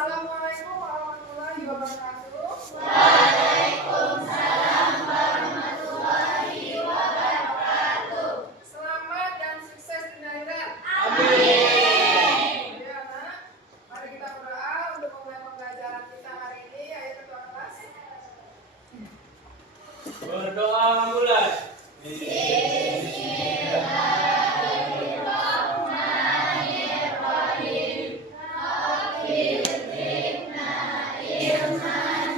Assalamualaikum warahmatullahi wabarakatuh. Waalaikumsalam warahmatullahi wabarakatuh. Selamat dan sukses Dinairan. Amin. Ya, Nak. Mari kita berdoa untuk memulai pembelajaran kita hari ini. Ayo ketua kelas. Berdoa mulai. Bismillahirrahmanirrahim. Rabbil zidna ilman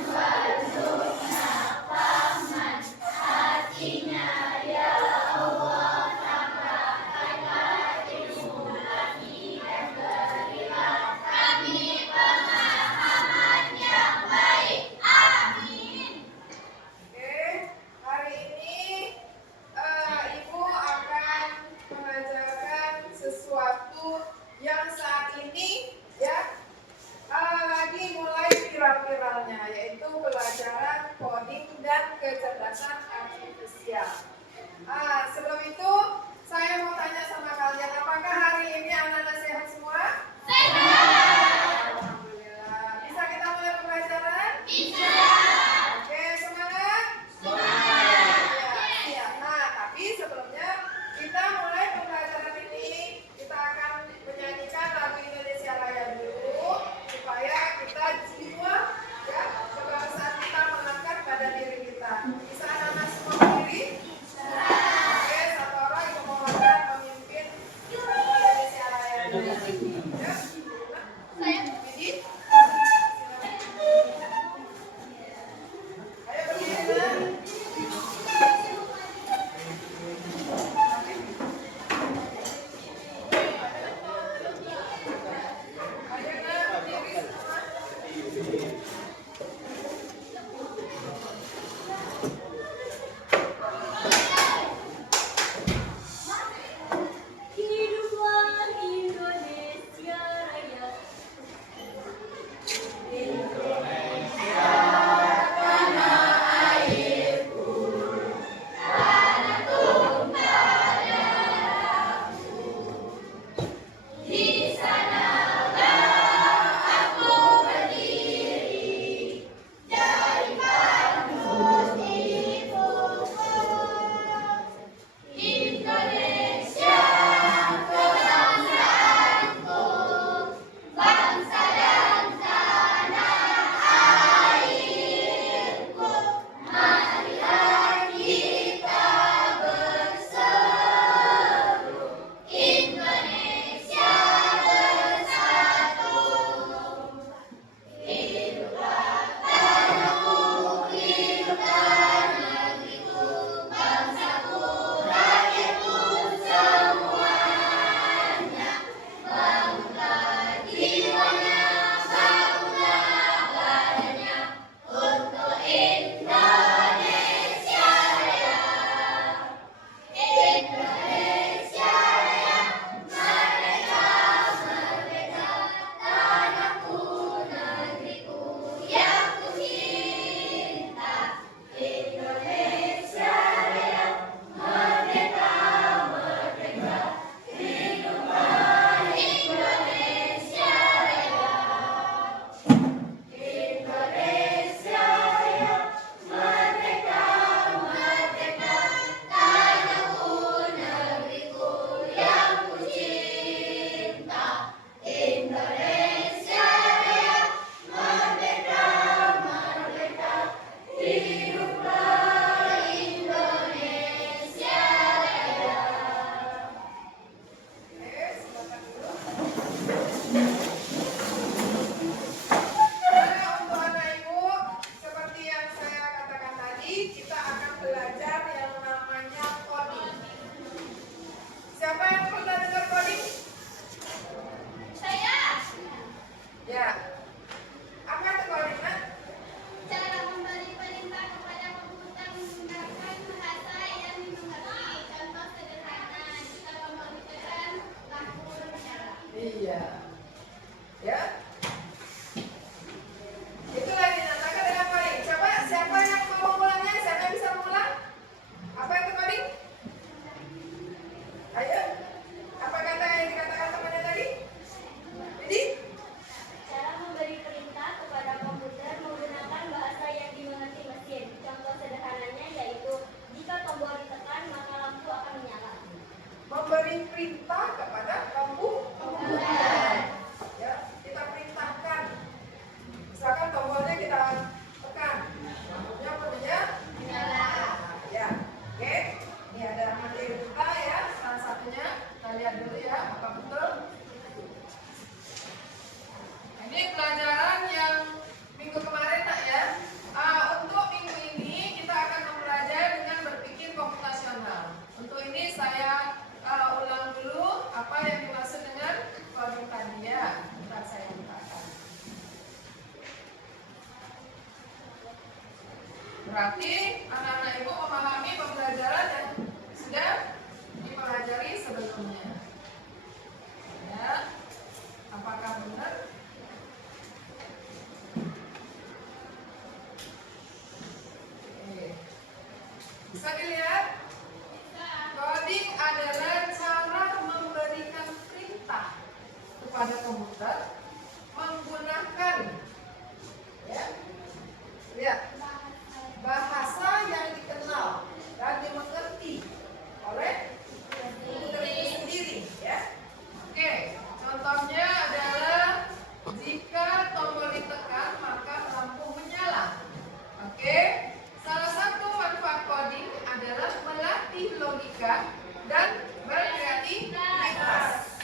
Berarti anak-anak ibu memahami pembelajaran yang sudah dipelajari sebelumnya. Ya, apakah benar? Oke. Bisa dilihat? Coding adalah cara memberikan perintah kepada komputer menggunakan, ya, lihat, bahasa yang dikenal dan dimengerti oleh komputer itu sendiri, ya. Oke, contohnya adalah jika tombol ditekan maka lampu menyala. Oke, salah satu manfaat coding adalah melatih logika dan berkreativitas.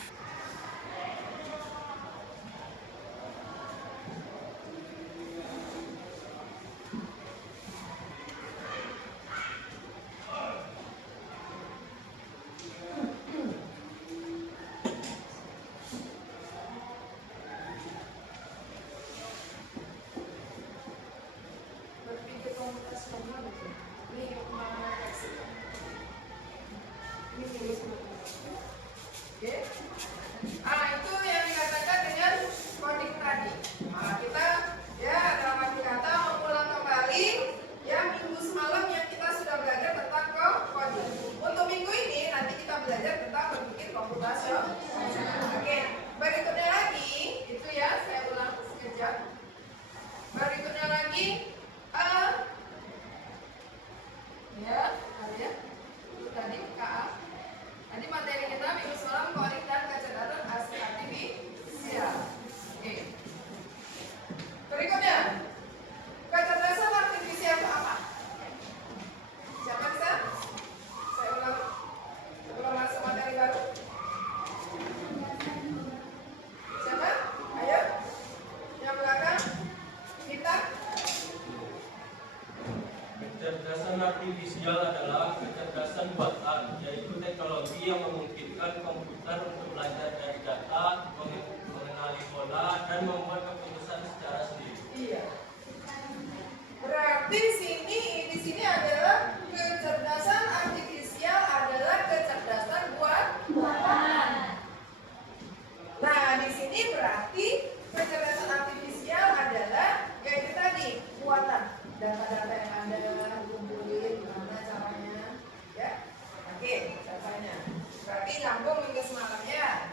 Berpikir komputasional betul. Ini pemahaman teks. Ini tulis. Oke. Itu yang dikatakan dengan coding tadi. Kita ya dalam arti kata mengulang kembali ya minggu semalam yang kita sudah belajar tentang coding. Untuk minggu ini nanti kita belajar tentang berpikir komputasional. Oke. Berikutnya lagi itu ya saya ulang sekejap. Berikutnya lagi ya, ya. Itu tadi KA. Tadi materi kita minggu semalam coding dan kecerdasan artifisial. Oke. Berikutnya, kecerdasan artifisial itu apa? Siapa bisa? Saya ulang sebelum masuk materi baru. Siapa? Ayo. Yang belakang. Kita. Kecerdasan artifisial adalah kecerdasan buatan, yaitu teknologi yang memungkinkan komputer untuk belajar dari data, mengenali pola, dan membuat keputusan secara sendiri. Iya. Berarti di sini adalah kecerdasan artifisial adalah kecerdasan buatan. Nah, di sini berarti kecerdasan artifisial adalah yaitu tadi buatan. Data-data yang Anda kumpulin gimana caranya, ya? Oke, datanya. Berarti nyambung minggu semalam ya.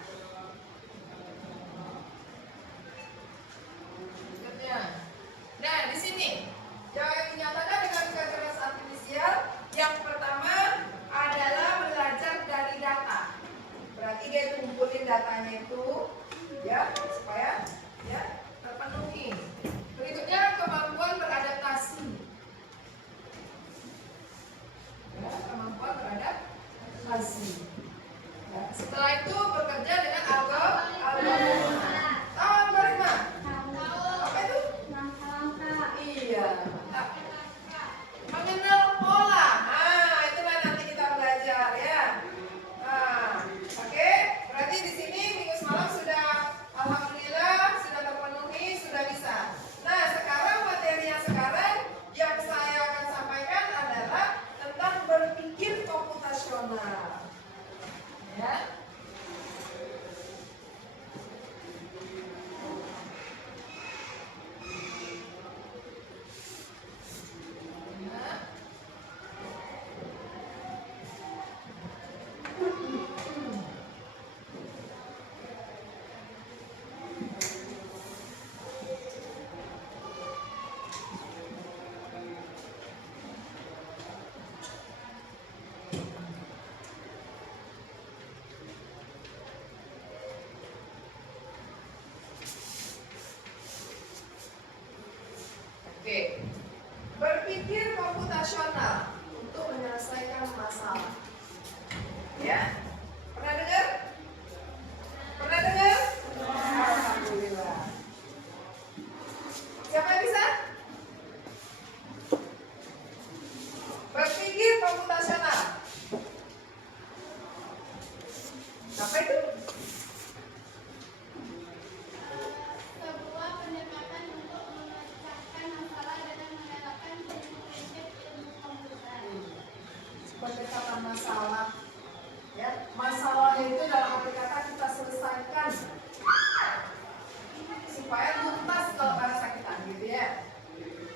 supaya tuntas kalau pada sakitan gitu ya.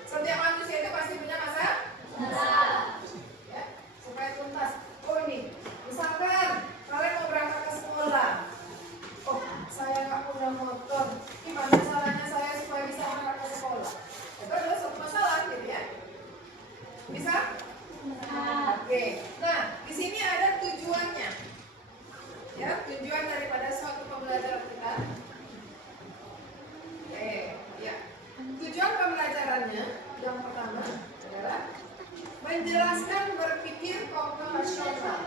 Setiap manusia itu pasti punya masa ya, supaya tuntas. Oh ini, misalkan kalian mau berangkat ke sekolah. Oh, saya nggak punya motor. Gimana caranya saya supaya bisa berangkat ke sekolah? Itu adalah suatu masalah gitu ya. Bisa? Oke. Nah, di sini ada tujuannya. Ya, tujuan daripada suatu pembelajaran kita. Ya. Tujuan pembelajarannya yang pertama adalah menjelaskan berpikir komputasional.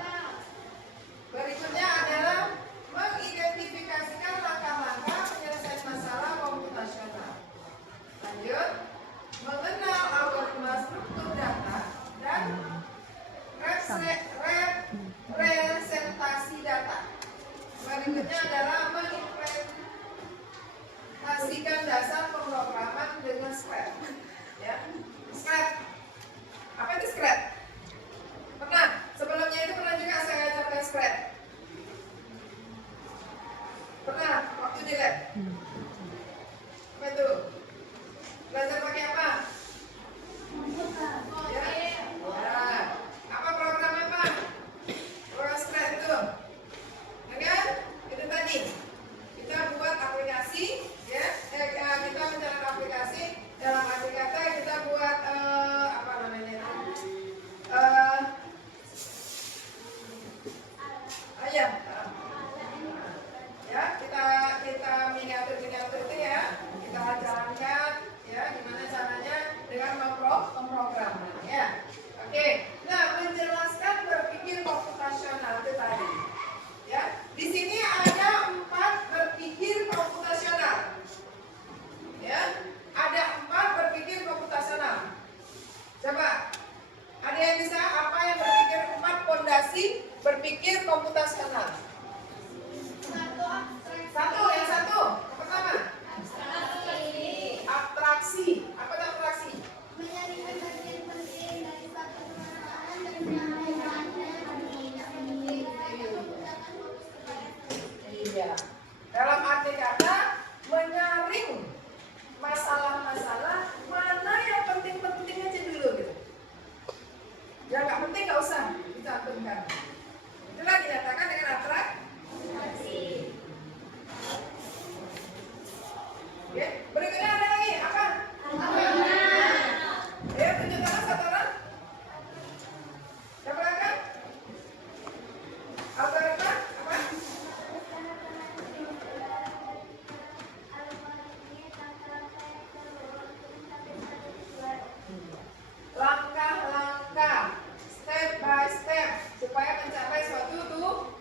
Berikutnya adalah mengidentifikasikan langkah-langkah penyelesaian masalah komputasional. Lanjut, mengenal algoritma struktur data dan representasi data. Berikutnya adalah mengimplementasikan dasar pemrograman dengan Scratch. Ya, Scratch. Apa itu Scratch? Pernah? Sebelumnya itu pernah juga saya ajarkan Scratch. Pernah? Waktu di lab. Apa itu? Belajar pakai apa? Ya. Ya. Apa programnya Pak? Program Scratch itu. Ya kan? Itu tadi. Kita buat aplikasi, ya. Kita menjalankan aplikasi. Dalam arti kata kita buat apa namanya itu? Ya. Ya, kita miniatur itu ya. Kita jalankan ya gimana caranya dengan memprogram ya. Oke. Nah, menjelaskan berpikir komputasional itu tadi. Ya. Di sini ada 4 berpikir komputasional. Ya. Ada 4 berpikir komputasional. Coba. Ada yang bisa apa yang berpikir 4 fondasi berpikir komputasional? Satu, yang satu. Yang pertama. Abstraksi. Apa itu abstraksi? Menyatukan bagian penting dari satu permasalahan dan menyampaikannya tidak menggunakan fokus kepada Iya. Dalam arti kata menyaring masalah-masalah mana yang penting-penting aja dulu gitu. Yang nggak penting nggak usah dicantumkan. Itulah dinyatakan dengan abstraksi. Oke, berikutnya ada lagi apa? Ya, tunjukkan satu orang. Siapa lagi? Algoritma apa? Langkah-langkah, step by step supaya mencapai suatu tuh.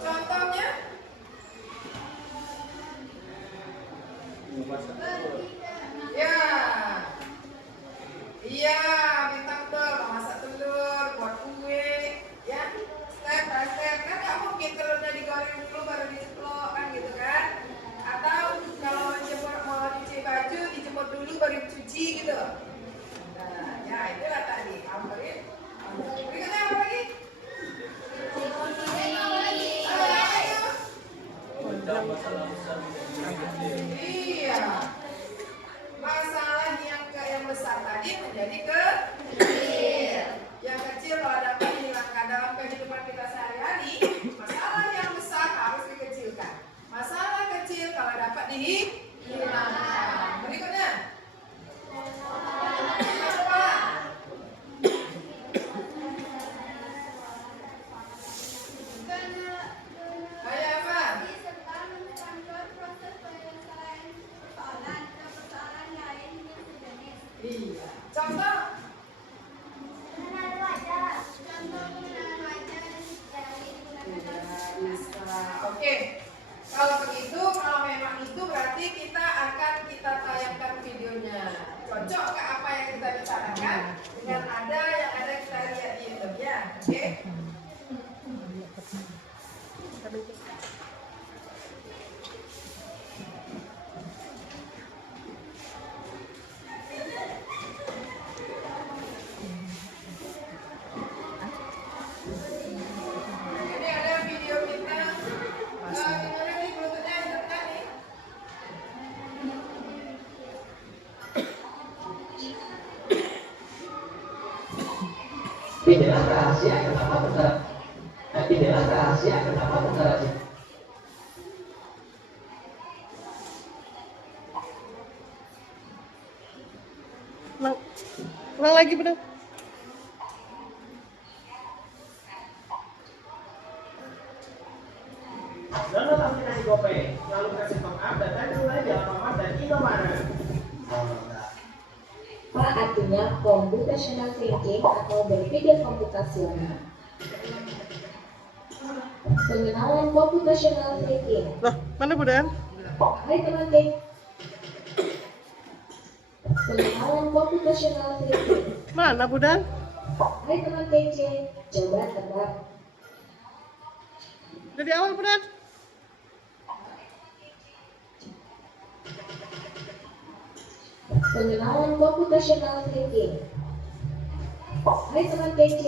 Contohnya? Ya, iya, bintang telur, masak telur, buat kue, ya, step by step kan nggak mungkin telurnya digoreng dulu baru diceplok kan gitu kan? Atau kalau mau cuci baju dijemur dulu baru dicuci gitu. Nah, ya itulah tadi algoritma. Berikutnya apa lagi? Memecah masalah besar menjadi kecil. Iya. Masalah yang besar tadi menjadi kecil. Yang kecil kalau dapat dihilangkan dalam kehidupan kita sehari-hari, masalah yang besar harus dikecilkan. Masalah kecil kalau dapat dihilangkan. Berikutnya. Kayak apa? serta mencontoh proses penyelesaian persoalan ke persoalan lain yang sejenis. Iya. Contoh. Pengenalan wajah. Contoh pengenalan wajah dan jari digunakan dalam Bisa. Oke. Kalau begitu, kalau memang itu berarti kita akan kita tayangkan videonya. Cocok ke apa yang kita bicarakan dengan ada yang ada kita lihat di YouTube ya. Oke. Inilah rahasia kenapa tentara. Inilah rahasia kenapa tentara Jepang. Ulang lagi benar. Download aplikasi GoPay, lalu kasih top up dan tanda mulai di Alfamart dan Indomaret. Apa artinya computational thinking atau berpikir komputasional? Pengenalan computational thinking. Loh, mana Budan? Hai teman-teman. Pengenalan computational thinking. Mana Budan? Hai teman TC, coba tebak. Dari awal Budan? Pengenalan computational thinking. Hai teman TC,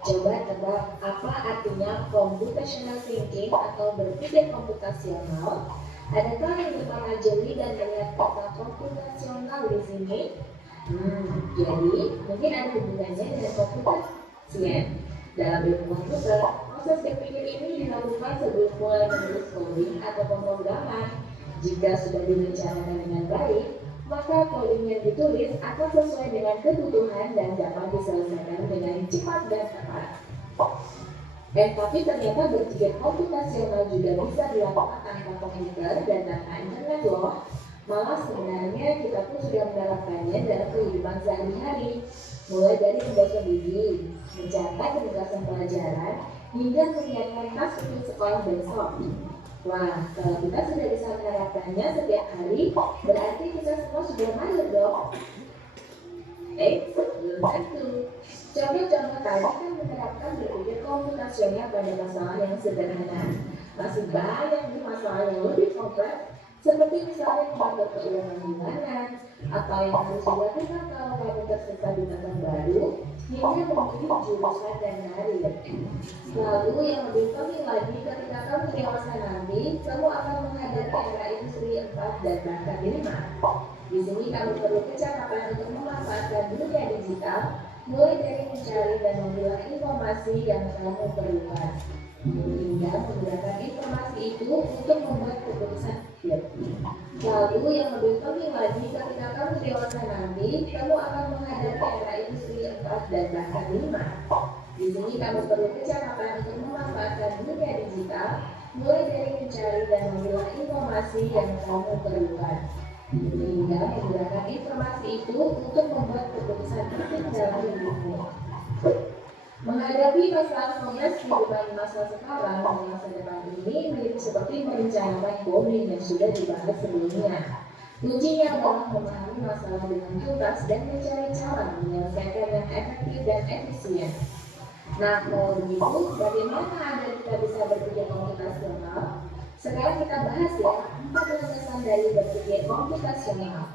coba tebak apa artinya computational thinking atau berpikir komputasional? Adakah yang pertama jeli dan melihat kata komputasional di sini? Jadi mungkin ada hubungannya dengan komputasi. Dalam ilmu komputer, proses berpikir ini dilakukan sebelum mulai menulis coding atau pemrograman. Jika sudah direncanakan dengan baik, maka coding yang ditulis akan sesuai dengan kebutuhan dan dapat diselesaikan dengan cepat dan tepat. Tapi ternyata berpikir komputasional juga bisa dilakukan tanpa komputer dan tanpa internet loh. Malah sebenarnya kita pun sudah menerapkannya dalam kehidupan sehari-hari, mulai dari membuat strategi, mencatat penugasan pelajaran, hingga menyiapkan tas untuk sekolah besok. Wah, kalau kita sudah bisa menerapkannya setiap hari, berarti kita semua sudah mahir dong. Belum tentu. Contoh-contoh tadi kan menerapkan berpikir komputasional pada masalah yang sederhana. Masih banyak nih masalah yang lebih kompleks, seperti misalnya mengatur keuangan bulanan, atau yang harus dilakukan kalau kamu tersesat di tempat baru, hingga memilih jurusan dan karir. Lalu yang lebih penting lagi, ketika kamu dewasa nanti, kamu akan menghadapi era industri 4 dan bahkan 5. Di sini kamu perlu kecakapan untuk memanfaatkan dunia digital, mulai dari mencari dan memilah informasi yang kamu perlukan, hingga menggunakan informasi itu untuk membuat keputusan. Lalu yang lebih penting lagi, ketika kamu dewasa nanti, kamu akan menghadapi era industri 4 dan bahkan 5. Di sini kamu perlu kecakapan untuk memanfaatkan dunia digital, mulai dari mencari dan memilah informasi yang kamu perlukan, hingga menggunakan informasi itu untuk membuat keputusan penting dalam hidupmu. Menghadapi masalah kompleks kehidupan masa sekarang dan masa depan ini mirip seperti merencanakan coding yang sudah dibahas sebelumnya. Kuncinya adalah memahami masalah dengan tuntas dan mencari cara menyelesaikan yang efektif dan efisien. Nah, kalau begitu, bagaimana agar kita bisa berpikir komputasional? Sekarang kita bahas ya, 4 landasan dari berpikir komputasional.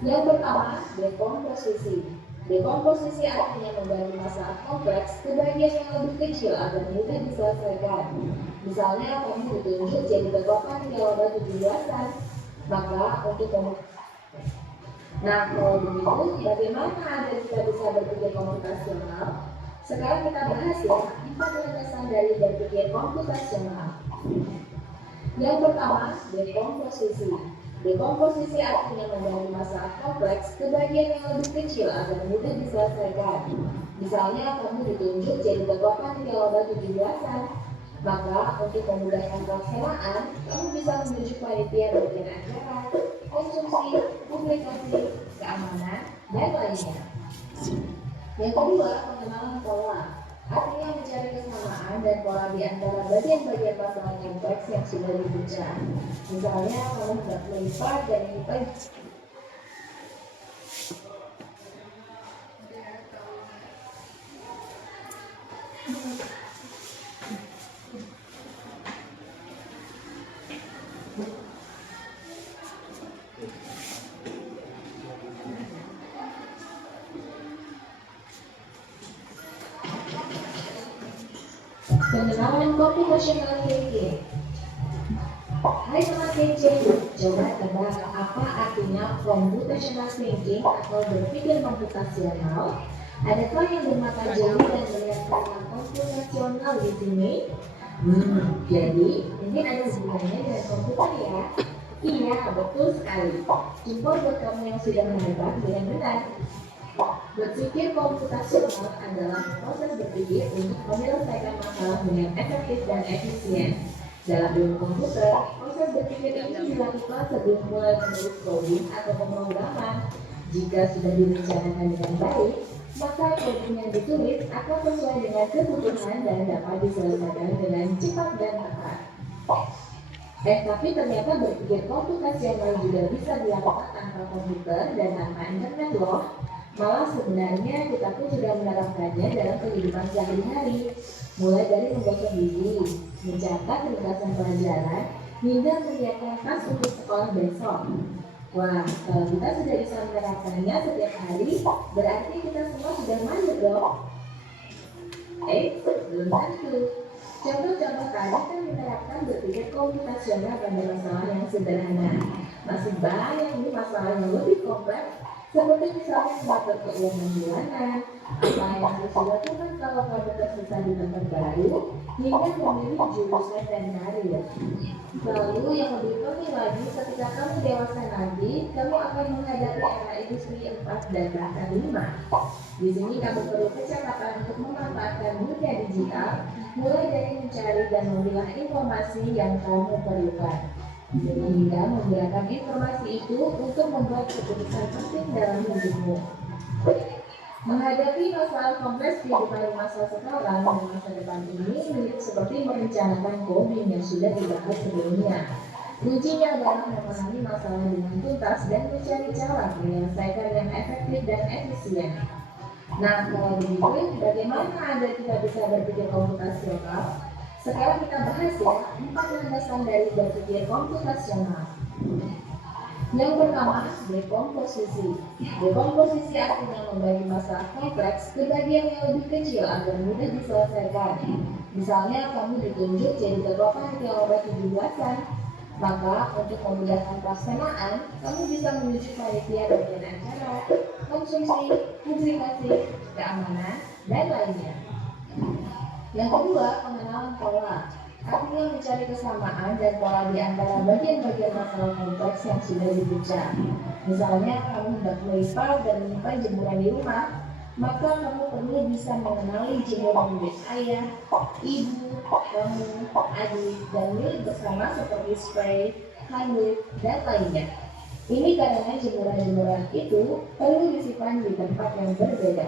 Yang pertama, dekomposisi. Dekomposisi artinya membagi masalah kompleks ke bagian yang lebih kecil agar mudah diselesaikan. Misalnya, kamu ditunjuk jadi ketua keluarga 17-an, maka untuk Nah, kalau begitu, bagaimana agar kita bisa berpikir komputasional? Sekarang kita bahas ya, 4 landasan dari berpikir komputasional. Yang pertama, dekomposisi. Dekomposisi artinya membagi masalah kompleks ke bagian yang lebih kecil agar mudah diselesaikan. Misalnya, kamu ditunjuk jadi ketua keluarga 17-an, maka untuk memudahkan pelaksanaan, kamu bisa menunjuk panitia bagian acara, konsumsi, publikasi, keamanan, dan lainnya. Yang kedua, pengenalan pola. Artinya mencari kesamaan dan pola di antara bagian-bagian masalah kompleks yang sudah dibaca. Misalnya, kamu tidak melipat dan melipat. Pengenalan computational thinking. Hai teman TC, coba tebak apa artinya computational thinking atau berpikir komputasional? Adakah yang bermata jeli dan melihat karena komputasional di sini? Jadi mungkin ada hubungannya dengan komputer ya? Iya, betul sekali. Jempol buat kamu yang sudah menebak dengan benar. Berpikir komputasional adalah proses berpikir untuk menyelesaikan masalah dengan efektif dan efisien. Dalam ilmu komputer, proses berpikir ini dilakukan sebelum mulai menulis coding atau pemrograman. Jika sudah direncanakan dengan baik, maka coding yang ditulis akan sesuai dengan kebutuhan dan dapat diselesaikan dengan cepat dan tepat. Tapi ternyata berpikir komputasional juga bisa dilakukan tanpa komputer dan tanpa internet loh. Malah sebenarnya kita pun sudah menerapkannya dalam kehidupan sehari-hari, mulai dari menggosok gigi, mencatat ringkasan pelajaran, hingga menyiapkan tas untuk sekolah besok. Wah, kalau kita sudah bisa menerapkannya setiap hari, berarti kita semua sudah mandiri dong. Belum tentu. Contoh-contoh tadi kan menerapkan berpikir komputasional pada masalah yang sederhana. Masih banyak nih masalah yang lebih kompleks, seperti misalnya mengatur keuangan bulanan, apa yang harus dilakukan kalau kamu tersesat di tempat baru, hingga memilih jurusan dan karir. Lalu yang lebih penting lagi, ketika kamu dewasa nanti, kamu akan menghadapi era industri 4 dan bahkan 5. Di sini kamu perlu kecepatan untuk memanfaatkan dunia digital, mulai dari mencari dan memilah informasi yang kamu perlukan, hingga menggunakan informasi itu untuk membuat keputusan penting dalam hidupmu. Menghadapi masalah kompleks kehidupan masa sekarang dan masa depan ini mirip seperti merencanakan coding yang sudah dibahas sebelumnya. Kuncinya adalah memahami masalah dengan tuntas dan mencari cara menyelesaikan yang efektif dan efisien. Nah, kalau begitu, bagaimana Anda kita bisa berpikir komputasional? Sekarang kita bahas ya 4 landasan dari berpikir komputasional. Yang pertama, dekomposisi. Dekomposisi artinya membagi masalah kompleks ke bagian yang lebih kecil agar mudah diselesaikan. Misalnya, kamu ditunjuk jadi ketua panitia lomba 17-an. Maka, untuk memudahkan pelaksanaan, kamu bisa menuju panitia bagian acara, konsumsi, publikasi, keamanan, dan lainnya. Yang kedua, pengenalan pola. Artinya mencari kesamaan dan pola di antara bagian-bagian masalah kompleks yang sudah dipecah. Misalnya, kamu hendak melipat dan menyimpan jemuran di rumah, maka kamu perlu bisa mengenali jemuran milik ayah, ibu, kamu, adik, dan milik bersama seperti spray, handuk, dan lainnya. Ini karena jemuran-jemuran itu perlu disimpan di tempat yang berbeda.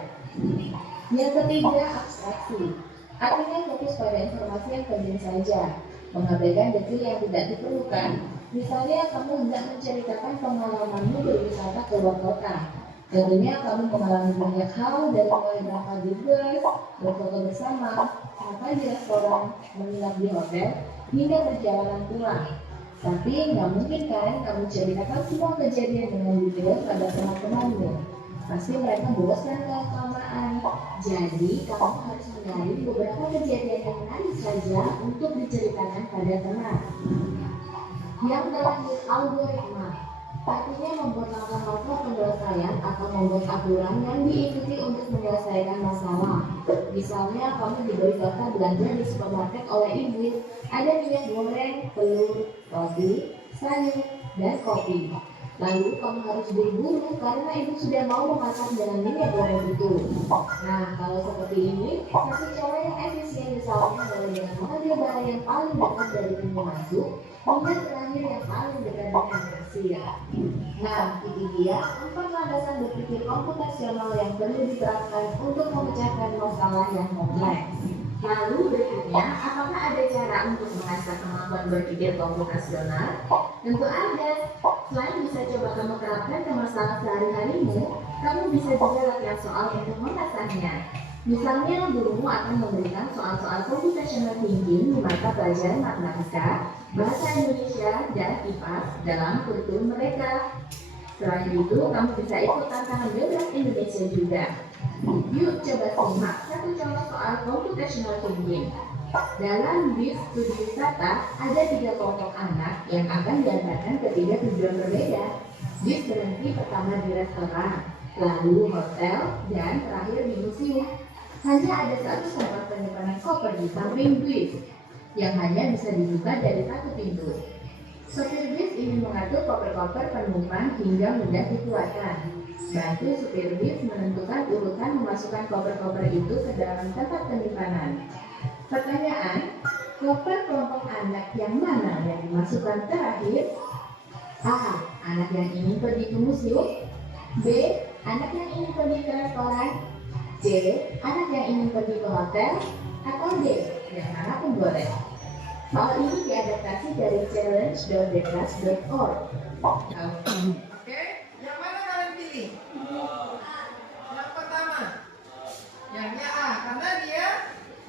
Yang ketiga, abstraksi. Artinya fokus pada informasi yang penting saja, mengabaikan detail yang tidak diperlukan. Misalnya, kamu hendak menceritakan pengalamanmu berwisata ke luar kota. Tentunya kamu mengalami banyak hal, dari mulai berangkat di bus, berfoto bersama, makan di restoran, menginap di hotel, hingga perjalanan pulang. Tapi nggak mungkin kan kamu ceritakan semua kejadian dengan detail pada teman-temanmu. Pasti mereka bosan kalau kelamaan. Jadi kamu harus menyaring beberapa kejadian yang menarik saja untuk diceritakan pada teman. Yang terakhir, algoritma. Artinya membuat langkah-langkah penyelesaian atau membuat aturan yang diikuti untuk menyelesaikan masalah. Misalnya, kamu diberi daftar belanja di supermarket oleh ibu. Ada minyak goreng, telur, roti, sayur, dan kopi. Lalu kamu harus buru-buru karena ibu sudah mau memasak dengan minyak goreng itu. Nah, kalau seperti ini, satu cara yang efisien misalnya adalah dengan mengambil barang yang paling dekat dari pintu masuk, hingga terakhir yang paling dekat dengan kasir. Nah, itu dia 4 landasan berpikir komputasional yang perlu diterapkan untuk memecahkan masalah yang kompleks. Lalu berikutnya, apakah ada cara untuk mengasah kemampuan berpikir komputasional? Tentu ada. Selain bisa coba kamu terapkan ke masalah sehari-harimu, kamu bisa juga latihan soal untuk mengasahnya. Misalnya, gurumu akan memberikan soal-soal computational thinking di mata pelajaran matematika, bahasa Indonesia, dan IPAS dalam kurikulum mereka. Selain itu, kamu bisa ikut tantangan geografi Indonesia juga. Yuk coba simak satu contoh soal computational thinking. Dalam bis studi wisata, ada 3 kelompok anak yang akan diantarkan ke 3 tujuan berbeda. Bis berhenti pertama di restoran, lalu hotel, dan terakhir di museum. Hanya ada satu tempat penyimpanan koper di samping bis yang hanya bisa dibuka dari satu pintu. Sopir bis ingin mengatur koper-koper penumpang hingga mudah dikeluarkan. Bantu supir bis menentukan urutan memasukkan koper-koper itu ke dalam tempat penyimpanan. Pertanyaan, koper kelompok anak yang mana yang dimasukkan terakhir? A. Anak yang ingin pergi ke museum. B. Anak yang ingin pergi ke restoran. C. Anak yang ingin pergi ke hotel. Atau D. Yang manapun boleh. Soal ini diadaptasi dari challenge.deklas.org. Oke, yang mana kalian pilih? Yang pertama. Yang A, karena dia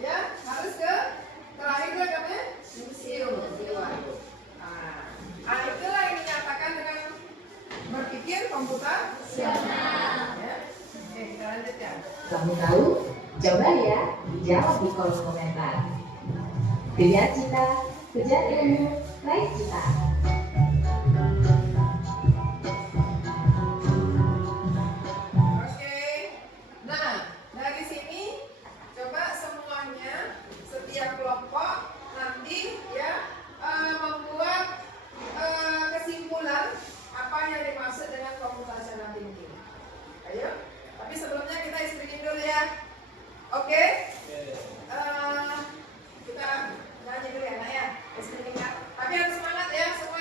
ya harus ke terakhir dia ke museum. Itulah yang dinyatakan dengan berpikir komputasional. Ya. Oke, kita lanjut ya. Kamu tahu? Coba ya, dijawab di kolom komentar. Kejar cita, kejar ilmu, raih cita. Oke. Nah, dari sini coba semuanya setiap kelompok nanti ya membuat kesimpulan apa yang dimaksud dengan computational thinking. Ayo. Tapi sebelumnya kita istriin dulu ya. Oke? Kita nyanyi dulu ya, Nak ya. Istriin. Tapi harus semangat ya semua.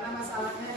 karena masalahnya